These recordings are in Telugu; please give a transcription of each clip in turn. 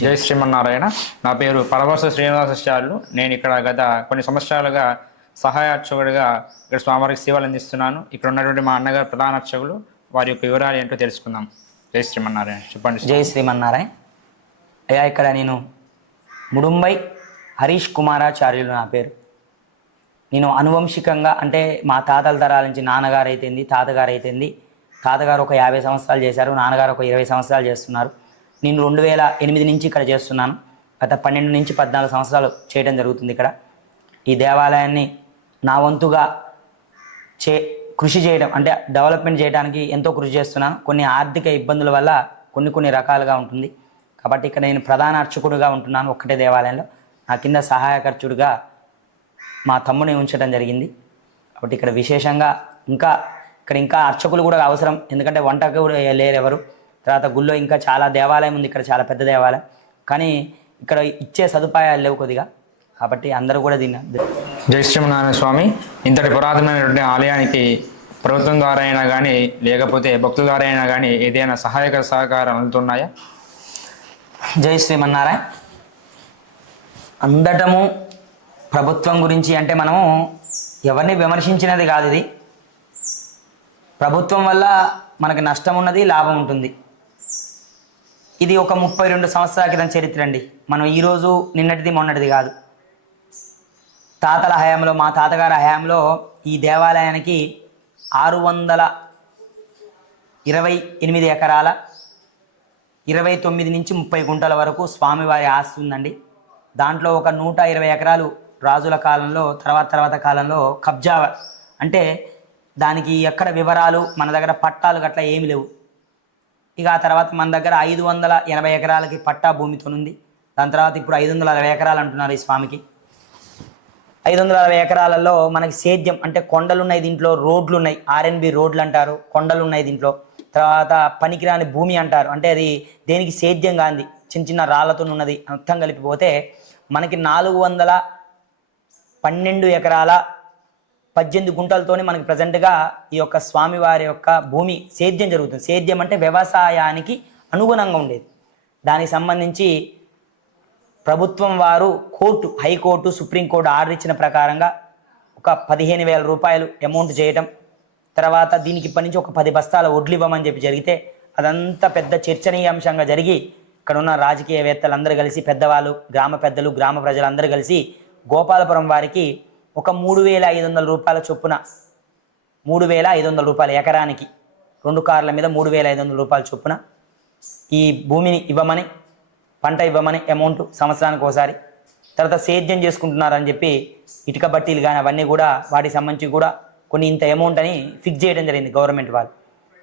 జై శ్రీమన్నారాయణ. నా పేరు పరవశ శ్రీనివాసాచార్యులు. నేను ఇక్కడ గత కొన్ని సంవత్సరాలుగా సహాయ అర్చకుడిగా ఇక్కడ స్వామివారికి సేవలు అందిస్తున్నాను. ఇక్కడ ఉన్నటువంటి మా అన్నగారు ప్రధాన అర్చకులు, వారి యొక్క వివరాలు ఏంటో తెలుసుకుందాం. జై శ్రీమన్నారాయణ. చెప్పండి. జై శ్రీమన్నారాయణ. అయ్యా, ఇక్కడ నేను ముడుంబై హరీష్ కుమారాచార్యులు నా పేరు. నేను అనువంశికంగా అంటే మా తాతల తరాల నుంచి నాన్నగారు అయితేంది, తాతగారు అయితేంది. తాతగారు ఒక 50 సంవత్సరాలు చేశారు, నాన్నగారు ఒక 20 సంవత్సరాలు చేస్తున్నారు. నేను 2008 నుంచి ఇక్కడ చేస్తున్నాను. గత 12 నుంచి 14 సంవత్సరాలు చేయడం జరుగుతుంది. ఇక్కడ ఈ దేవాలయాన్ని నా వంతుగా కృషి చేయడం అంటే డెవలప్మెంట్ చేయడానికి ఎంతో కృషి చేస్తున్నాను. కొన్ని ఆర్థిక ఇబ్బందుల వల్ల కొన్ని రకాలుగా ఉంటుంది. కాబట్టి ఇక్కడ నేను ప్రధాన అర్చకుడుగా ఉంటున్నాను ఒక్కటే దేవాలయంలో. నా కింద సహాయక అర్చకుడిగా మా తమ్ముని ఉంచడం జరిగింది. కాబట్టి ఇక్కడ విశేషంగా ఇంకా అర్చకులు కూడా అవసరం, ఎందుకంటే వంటకు కూడా లేరు ఎవరు. తర్వాత గుళ్ళో ఇంకా చాలా దేవాలయం ఉంది, ఇక్కడ చాలా పెద్ద దేవాలయం, కానీ ఇక్కడ ఇచ్చే సదుపాయాలు లేవు కొద్దిగా. కాబట్టి అందరూ కూడా దీన్ని. జై శ్రీమన్నారాయణ స్వామి. ఇంతటి పురాతనమైనటువంటి ఆలయానికి ప్రభుత్వం ద్వారా అయినా కానీ లేకపోతే భక్తుల ద్వారా అయినా కానీ ఏదైనా సహాయక సహకారం అందుతున్నాయా? జై శ్రీమన్నారాయణ. అందటము ప్రభుత్వం గురించి అంటే మనము ఎవరిని విమర్శించినది కాదు. ఇది ప్రభుత్వం వల్ల మనకి నష్టం ఉన్నది, లాభం ఉంటుంది. ఇది ఒక 32 సంవత్సరాల క్రితం చరిత్ర అండి. మనం ఈరోజు నిన్నటిది మొన్నటిది కాదు. తాతల హయాంలో, మా తాతగారి హయాంలో ఈ దేవాలయానికి 628 ఎకరాల 29 నుంచి 30 గుంటల వరకు స్వామివారి ఆస్తి ఉందండి. దాంట్లో ఒక 120 ఎకరాలు రాజుల కాలంలో, తర్వాత కాలంలో కబ్జా, అంటే దానికి ఎక్కడ వివరాలు మన దగ్గర పట్టాలు గట్లా ఏమి లేవు. ఇక ఆ తర్వాత మన దగ్గర 580 ఎకరాలకి పట్టా భూమితో ఉంది. దాని తర్వాత ఇప్పుడు 560 ఎకరాలు అంటున్నారు ఈ స్వామికి. 560 ఎకరాలలో మనకి సేద్యం అంటే కొండలు ఉన్నాయి, దీంట్లో రోడ్లు ఉన్నాయి, ఆర్ఎన్బి రోడ్లు అంటారు, కొండలు ఉన్నాయి దీంట్లో. తర్వాత పనికిరాని భూమి అంటారు, అంటే అది దేనికి సేద్యం కాంది, చిన్న రాళ్లతో ఉన్నది మొత్తం కలిపిపోతే మనకి 412 ఎకరాల 18 గుంటలతోని మనకి ప్రజెంట్గా ఈ యొక్క స్వామివారి యొక్క భూమి సేద్యం జరుగుతుంది. సేద్యం అంటే వ్యవసాయానికి అనుగుణంగా ఉండేది. దానికి సంబంధించి ప్రభుత్వం వారు హైకోర్టు, సుప్రీంకోర్టు ఆర్డర్ ఇచ్చిన ప్రకారంగా ఒక 15,000 రూపాయలు అమౌంట్ చేయటం, తర్వాత దీనికి ఇప్పటి నుంచి ఒక 10 బస్తాల వడ్లు ఇవ్వమని చెప్పి జరిగితే అదంతా పెద్ద చర్చనీయాంశంగా జరిగి ఇక్కడ ఉన్న రాజకీయవేత్తలందరూ కలిసి, పెద్దవాళ్ళు, గ్రామ పెద్దలు, గ్రామ ప్రజలందరూ కలిసి గోపాలపురం వారికి ఒక 3,500 రూపాయల చొప్పున, 3,500 రూపాయలు ఎకరానికి, 2 కార్ల మీద 3,500 రూపాయల చొప్పున ఈ భూమిని ఇవ్వమని, పంట ఇవ్వమని అమౌంట్ సంవత్సరానికి ఒకసారి. తర్వాత సేద్యం చేసుకుంటున్నారని చెప్పి ఇటుక బట్టీలు కానీ అవన్నీ కూడా వాటికి సంబంధించి కూడా కొన్ని ఇంత అమౌంట్ అని ఫిక్స్ చేయడం జరిగింది గవర్నమెంట్ వాళ్ళు.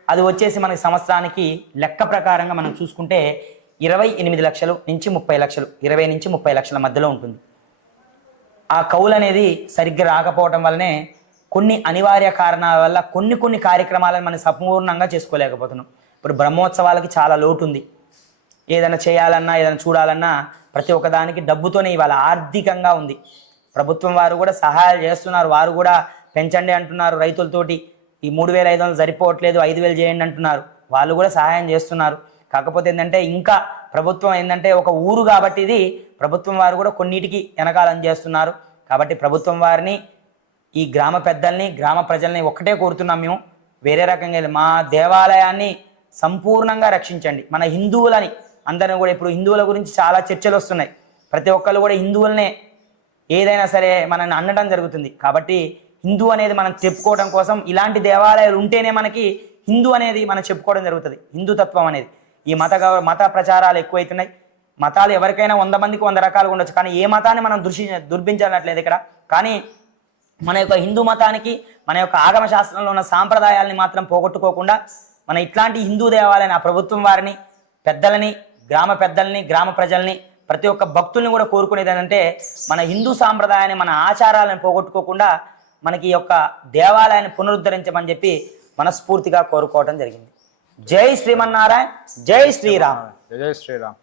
అది వచ్చేసి మనకి సంవత్సరానికి లెక్క ప్రకారంగా మనం చూసుకుంటే 28 లక్షలు నుంచి 30 లక్షలు, 20 నుంచి 30 లక్షల మధ్యలో ఉంటుంది. ఆ కౌలు అనేది సరిగ్గా రాకపోవటం వల్లనే కొన్ని అనివార్య కారణాల వల్ల కొన్ని కార్యక్రమాలను మనం సంపూర్ణంగా చేసుకోలేకపోతున్నాం. ఇప్పుడు బ్రహ్మోత్సవాలకి చాలా లోటు ఉంది. ఏదైనా చేయాలన్నా, ఏదైనా చూడాలన్నా ప్రతి ఒక్కదానికి డబ్బుతోనే ఇవాళ ఆర్థికంగా ఉంది. ప్రభుత్వం వారు కూడా సహాయాలు చేస్తున్నారు, వారు కూడా పెంచండి అంటున్నారు. రైతులతోటి ఈ 3,500 సరిపోవట్లేదు, 5,000 చేయండి అంటున్నారు, వాళ్ళు కూడా సహాయం చేస్తున్నారు. కాకపోతే ఏంటంటే ఇంకా ప్రభుత్వం ఏంటంటే ఒక ఊరు కాబట్టి ఇది ప్రభుత్వం వారు కూడా కొన్నిటికి వెనకాలని చేస్తున్నారు. కాబట్టి ప్రభుత్వం వారిని, ఈ గ్రామ పెద్దల్ని, గ్రామ ప్రజల్ని ఒక్కటే కోరుతున్నాం మేము, వేరే రకంగా మా దేవాలయాన్ని సంపూర్ణంగా రక్షించండి. మన హిందువులని అందరిని కూడా, ఇప్పుడు హిందువుల గురించి చాలా చర్చలు వస్తున్నాయి. ప్రతి ఒక్కరు కూడా హిందువులనే ఏదైనా సరే మనల్ని అనడం జరుగుతుంది. కాబట్టి హిందూ అనేది మనం చెప్పుకోవడం కోసం ఇలాంటి దేవాలయాలు ఉంటేనే మనకి హిందూ అనేది మనం చెప్పుకోవడం జరుగుతుంది. హిందూతత్వం అనేది. ఈ మత ప్రచారాలు ఎక్కువైతున్నాయి. మతాలు ఎవరికైనా 100 మందికి 100 రకాలుగా ఉండొచ్చు, కానీ ఏ మతాన్ని మనం దుర్భించనట్లేదు ఇక్కడ. కానీ మన యొక్క హిందూ మతానికి, మన యొక్క ఆగమ శాస్త్రంలో ఉన్న సాంప్రదాయాల్ని మాత్రం పోగొట్టుకోకుండా మన ఇట్లాంటి హిందూ దేవాలయాన్ని, ఆ ప్రభుత్వం వారిని, పెద్దలని, గ్రామ పెద్దల్ని, గ్రామ ప్రజల్ని, ప్రతి ఒక్క భక్తుల్ని కూడా కోరుకునేది ఏంటంటే మన హిందూ సాంప్రదాయాన్ని, మన ఆచారాలను పోగొట్టుకోకుండా మనకి ఈ యొక్క దేవాలయాన్ని పునరుద్ధరించమని చెప్పి మనస్ఫూర్తిగా కోరుకోవడం జరిగింది. జై శ్రీమన్నారాయణ. జై శ్రీరామ్. జై శ్రీరామ్.